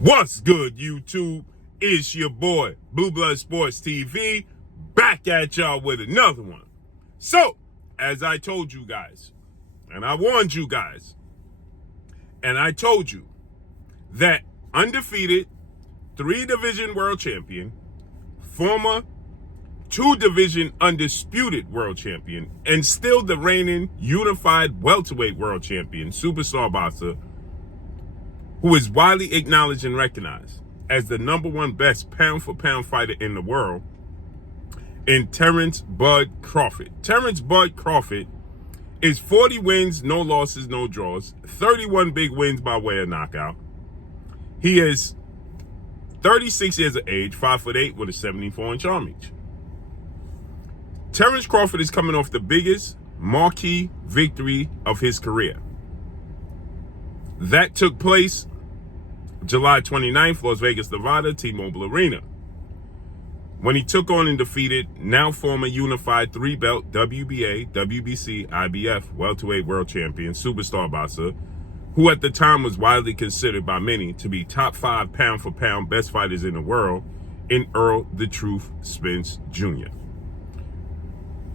What's good, YouTube? It's your boy, Blue Blood Sports TV, back at y'all with another one. So, as I told you guys, and I warned you guys, and I told you that undefeated 3-division world champion, former 2-division undisputed world champion, and still the reigning unified welterweight world champion, superstar boxer, who is widely acknowledged and recognized as the #1 best pound-for-pound fighter in the world, in Terence "Bud" Crawford. Terence "Bud" Crawford is 40 wins, no losses, no draws, 31 big wins by way of knockout. He is 36 years of age, 5'8", with a 74-inch arm reach. Terence Crawford is coming off the biggest marquee victory of his career. That took place July 29th, Las Vegas, Nevada, T-Mobile Arena, when he took on and defeated now former unified 3-belt WBA, WBC, IBF welterweight world champion, superstar boxer, who at the time was widely considered by many to be top 5 pound-for-pound best fighters in the world, in Errol "The Truth" Spence Jr.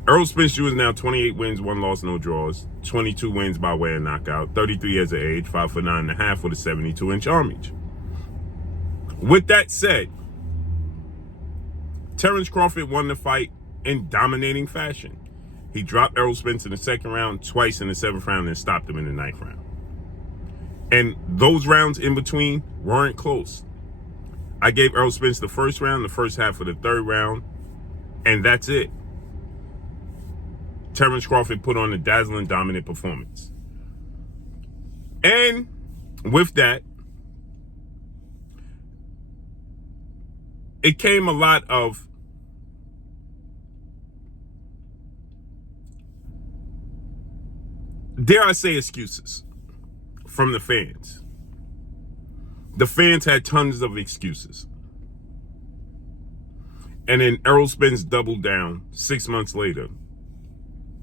Errol Spence Jr. is now 28 wins, 1 loss, no draws, 22 wins by way of knockout, 33 years of age, 5'9.5" with a 72-inch arm reach. With that said, Terence Crawford won the fight in dominating fashion. He dropped Errol Spence in the 2nd round, twice in the 7th round, and stopped him in the 9th round. And those rounds in between weren't close. I gave Errol Spence the 1st round, the first half of the 3rd round, and that's it. Terence Crawford put on a dazzling, dominant performance. And with that, it came a lot of dare I say excuses from the fans. The fans had tons of excuses. And then Errol Spence doubled down 6 months later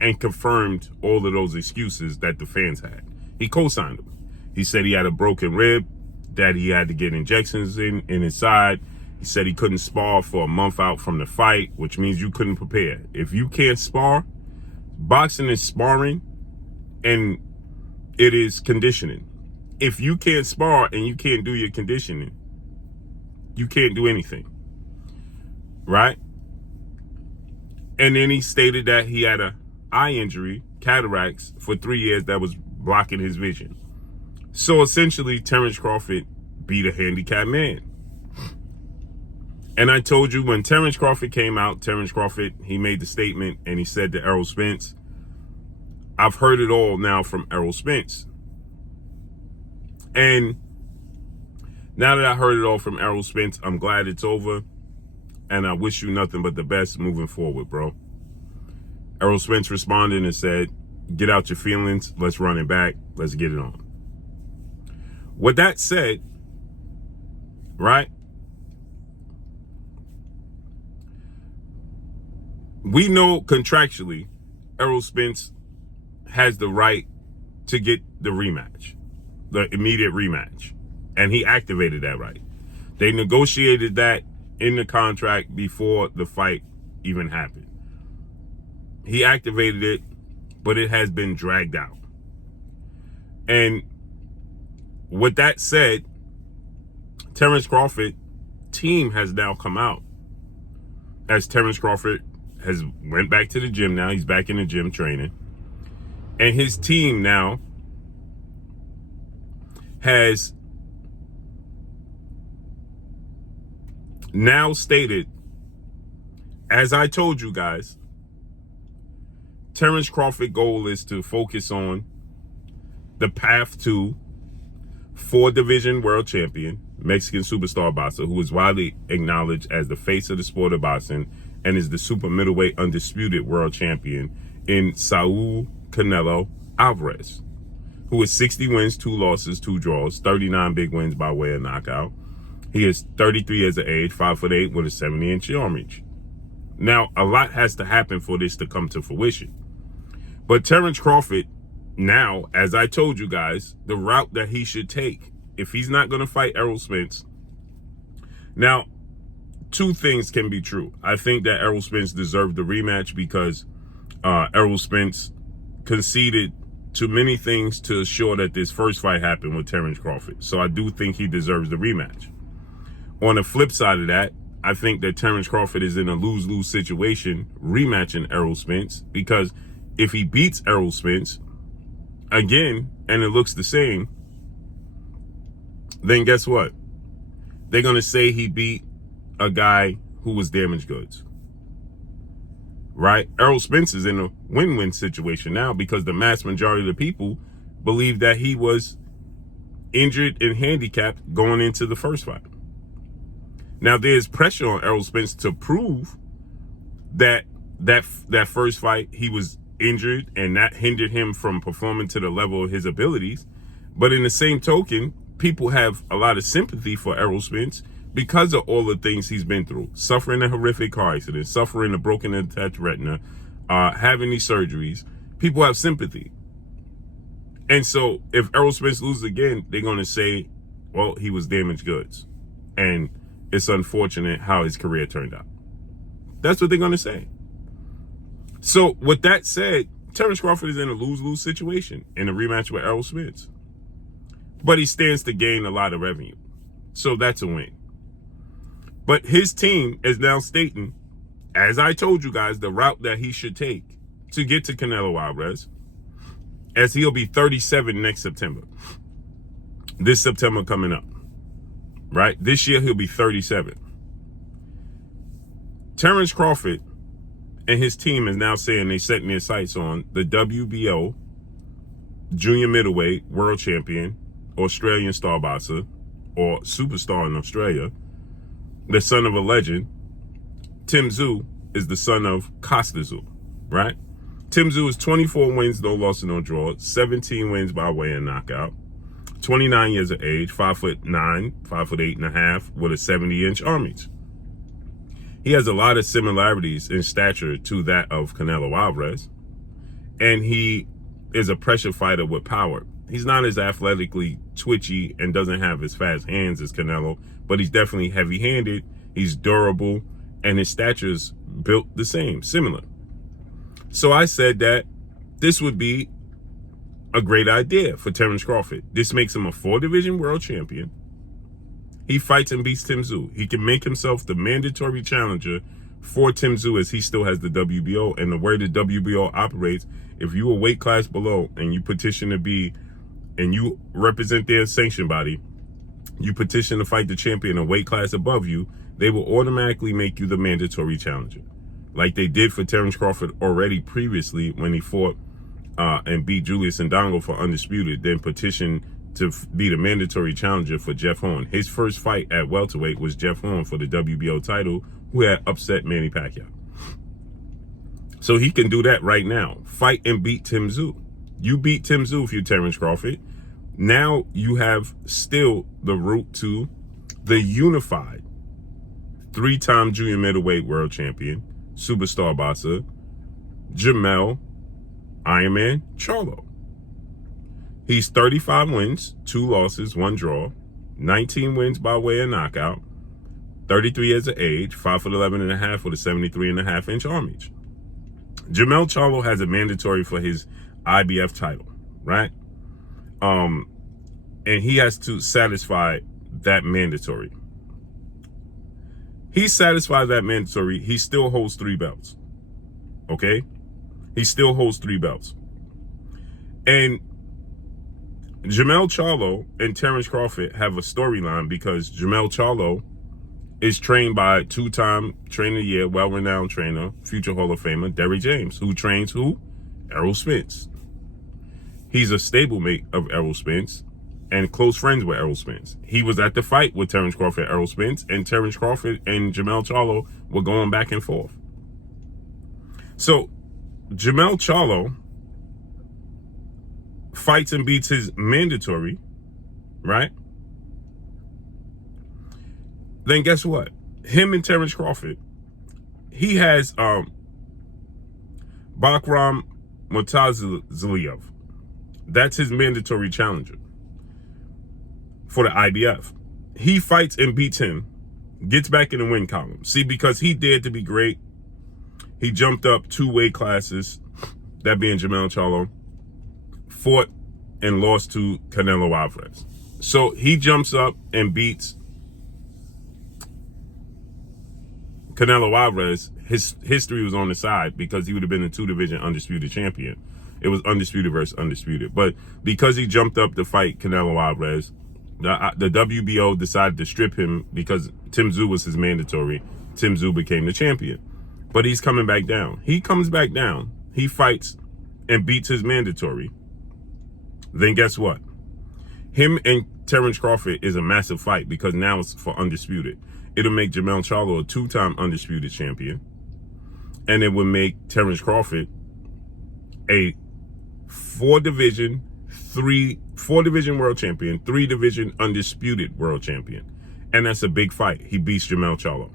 and confirmed all of those excuses that the fans had. He co-signed them. He said he had a broken rib, that he had to get injections in his side. He said he couldn't spar for a month out from the fight, which means you couldn't prepare. If you can't spar, boxing is sparring and it is conditioning. If you can't spar and you can't do your conditioning, you can't do anything, right? And then he stated that he had a eye injury, cataracts, for 3 years that was blocking his vision. So essentially, Terence Crawford beat a handicapped man. And I told you when Terence Crawford came out, Terence Crawford, he made the statement and he said to Errol Spence, "I've heard it all now from Errol Spence. And now that I heard it all from Errol Spence, I'm glad it's over. And I wish you nothing but the best moving forward, bro." Errol Spence responded and said, "Get out your feelings. Let's run it back. Let's get it on." With that said, right? We know contractually Errol Spence has the right to get the rematch, the immediate rematch. And he activated that right. They negotiated that in the contract before the fight even happened. He activated it, but it has been dragged out. And with that said, Terence Crawford team has now come out, as Terence Crawford has went back to the gym now. He's back in the gym training. And his team now has now stated, as I told you guys, Terence Crawford's goal is to focus on the path to 4-division world champion, Mexican superstar boxer, who is widely acknowledged as the face of the sport of boxing and is the super middleweight undisputed world champion, in Saul Canelo Alvarez, who is 60 wins, 2 losses, 2 draws, 39 big wins by way of knockout. He is 33 years of age, 5'8", with a 70-inch arm reach. Now, a lot has to happen for this to come to fruition. But Terence Crawford, now, as I told you guys, the route that he should take, if he's not going to fight Errol Spence, Now, two things can be true. I think that Errol Spence deserved the rematch because Errol Spence conceded to many things to ensure that this first fight happened with Terence Crawford. So I do think he deserves the rematch. On the flip side of that, I think that Terence Crawford is in a lose-lose situation rematching Errol Spence, because if he beats Errol Spence again and it looks the same, then guess what? They're going to say he beat a guy who was damaged goods. Right? Errol Spence is in a win-win situation now because the mass majority of the people believe that he was injured and handicapped going into the first fight. Now, there's pressure on Errol Spence to prove that first fight he was injured and that hindered him from performing to the level of his abilities. But in the same token, people have a lot of sympathy for Errol Spence because of all the things he's been through, suffering a horrific car accident, suffering a broken and attached retina, having these surgeries. People have sympathy. And so if Errol Spence loses again, they're going to say, well, he was damaged goods. And it's unfortunate how his career turned out. That's what they're going to say. So with that said, Terence Crawford is in a lose-lose situation in a rematch with Errol Spence. But he stands to gain a lot of revenue. So that's a win. But his team is now stating, as I told you guys, the route that he should take to get to Canelo Alvarez, as he'll be 37 next September. This September coming up. Right? This year he'll be 37. Terence Crawford and his team is now saying they're setting their sights on the WBO junior middleweight world champion, Australian star boxer, or superstar in Australia, the son of a legend. Tim Tzsyu is the son of Costa Tzsyu, right? Tim Tzsyu is 24 wins, no loss, no draw, 17 wins by way of knockout, 29 years of age, 5'9", 5'8.5", with a 70-inch arm reach. He has a lot of similarities in stature to that of Canelo Alvarez, and he is a pressure fighter with power. He's not as athletically twitchy and doesn't have as fast hands as Canelo, but he's definitely heavy-handed, he's durable, and his stature's built the same, similar. So I said that this would be a great idea for Terence Crawford. This makes him a 4-division world champion. He fights and beats Tim Tzsyu. He can make himself the mandatory challenger for Tim Tzsyu as he still has the WBO. And the way the WBO operates, if you a weight class below and you petition to be, and you represent their sanction body, you petition to fight the champion a weight class above you, they will automatically make you the mandatory challenger. Like they did for Terence Crawford already previously when he fought and beat Julius Ndongo for Undisputed, then petitioned to be the mandatory challenger for Jeff Horn. His first fight at welterweight was Jeff Horn for the WBO title, who had upset Manny Pacquiao. So he can do that right now. Fight and beat Tim Tzsyu. You beat Tim Tzsyu if you're Terence Crawford. Now you have still the route to the unified 3-time junior middleweight world champion, superstar boxer, Jermell Ironman Charlo. He's 35 wins, 2 losses, 1 draw, 19 wins by way of knockout, 33 years of age, 5'11.5" with a 73.5-inch arm reach. Jermell Charlo has a mandatory for his IBF title, right? And he has to satisfy that mandatory. He satisfies that mandatory, he still holds 3 belts. Okay? He still holds 3 belts. And Jermell Charlo and Terence Crawford have a storyline because Jermell Charlo is trained by 2-time trainer of the year, well-renowned trainer, future Hall of Famer, Derrick James, who trains who? Errol Spence. He's a stablemate of Errol Spence and close friends with Errol Spence. He was at the fight with Terence Crawford and Errol Spence, and Terence Crawford and Jermell Charlo were going back and forth. So Jermell Charlo fights and beats his mandatory, right? Then guess what? Him and Terence Crawford, he has Bakram Murtazaliev. That's his mandatory challenger for the IBF. He fights and beats him, gets back in the win column. See, because he dared to be great, he jumped up 2 weight classes, that being Jermell Charlo, fought and lost to Canelo Alvarez. So he jumps up and beats Canelo Alvarez. His history was on the side because he would have been a 2-division undisputed champion. It was undisputed versus undisputed. But because he jumped up to fight Canelo Alvarez, the WBO decided to strip him because Tim Tzsyu was his mandatory. Tim Tzsyu became the champion. But he's coming back down. He comes back down. He fights and beats his mandatory. Then guess what? Him and Terence Crawford is a massive fight because now it's for undisputed. It'll make Jermell Charlo a 2-time undisputed champion. And it would make Terence Crawford a 4-division world champion, 3-division undisputed world champion. And that's a big fight. He beats Jermell Charlo.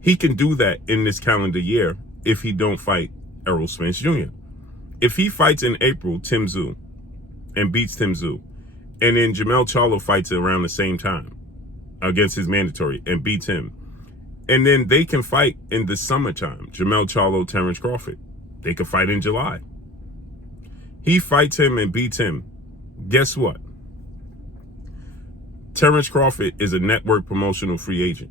He can do that in this calendar year if he don't fight Errol Spence Jr. If he fights in April, Tim Tzsyu, and beats Tim Tzsyu, and then Jermell Charlo fights around the same time against his mandatory and beats him, and then they can fight in the summertime, Jermell Charlo, Terence Crawford. They could fight in July. He fights him and beats him. Guess what? Terence Crawford is a network promotional free agent.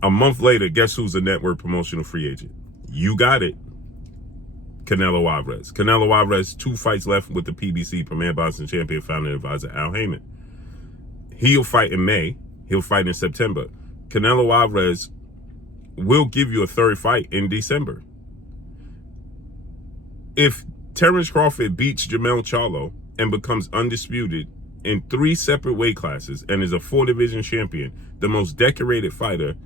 A month later, guess who's a network promotional free agent? You got it. Canelo Alvarez. Canelo Alvarez, 2 fights left with the PBC, Premier Boxing Champion, founding advisor Al Heyman. He'll fight in May. He'll fight in September. Canelo Alvarez will give you a 3rd fight in December. If Terence Crawford beats Jermell Charlo and becomes undisputed in 3 separate weight classes and is a 4-division champion, the most decorated fighter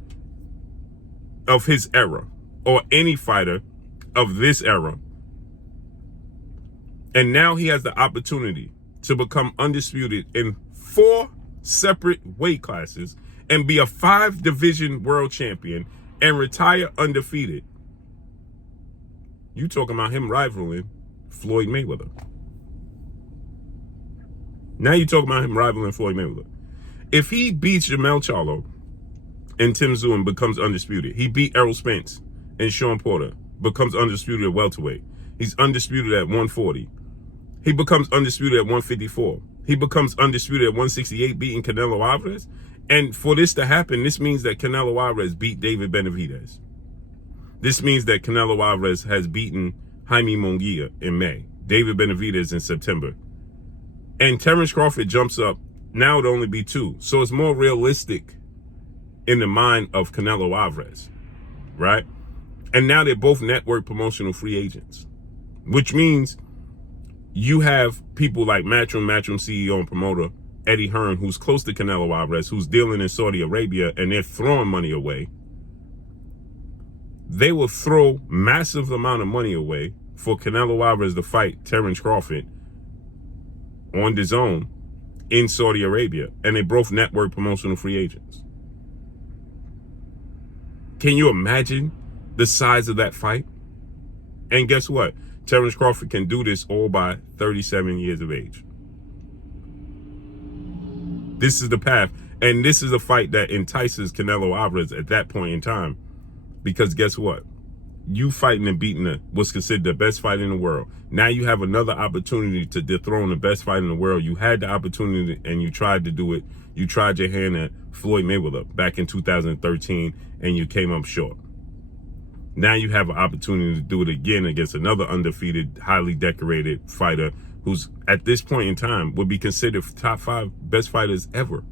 of his era, or any fighter of this era, and now he has the opportunity to become undisputed in 4 separate weight classes and be a 5-division world champion and retire undefeated. You talking about him rivaling Floyd Mayweather. Now you talking about him rivaling Floyd Mayweather. If he beats Jermell Charlo and Tim Tzsyu and becomes undisputed, he beat Errol Spence and Sean Porter, becomes undisputed at welterweight. He's undisputed at 140. He becomes undisputed at 154. He becomes undisputed at 168, beating Canelo Alvarez. And for this to happen, this means that Canelo Alvarez beat David Benavidez. This means that Canelo Alvarez has beaten Jaime Munguia in May, David Benavidez in September. And Terence Crawford jumps up. Now it'll only be 2. So it's more realistic in the mind of Canelo Alvarez, right? And now they're both network promotional free agents, which means you have people like Matchroom CEO and promoter Eddie Hearn, who's close to Canelo Alvarez, who's dealing in Saudi Arabia, and they're throwing money away. They will throw massive amount of money away for Canelo Alvarez to fight Terence Crawford on DAZN in Saudi Arabia, and they both network promotional free agents. Can you imagine the size of that fight? And guess what? Terence Crawford can do this all by 37 years of age. This is the path. And this is a fight that entices Canelo Alvarez at that point in time. Because guess what? You fighting and beating what's considered the best fight in the world. Now you have another opportunity to dethrone the best fight in the world. You had the opportunity and you tried to do it. You tried your hand at Floyd Mayweather back in 2013 and you came up short. Now you have an opportunity to do it again against another undefeated, highly decorated fighter who's at this point in time would be considered top 5 best fighters ever.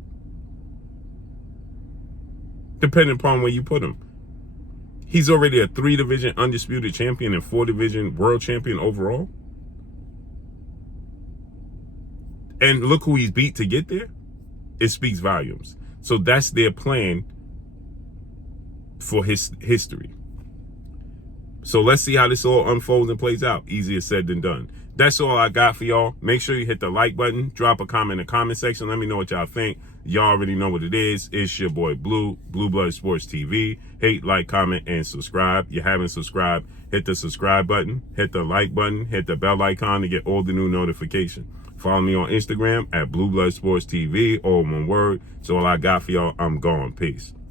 Depending upon where you put him. He's already a 3-division undisputed champion and 4-division world champion overall. And look who he's beat to get there. It speaks volumes. So that's their plan for his history. So let's see how this all unfolds and plays out. Easier said than done. That's all I got for y'all. Make sure you hit the like button. Drop a comment in the comment section. Let me know what y'all think. Y'all already know what it is. It's your boy Blue Blood Sports TV. Hate, like, comment, and subscribe. You haven't subscribed, hit the subscribe button, hit the like button, hit the bell icon to get all the new notifications. Follow me on Instagram at Blue Blood Sports TV, all one word. So all I got for y'all. I'm gone. Peace.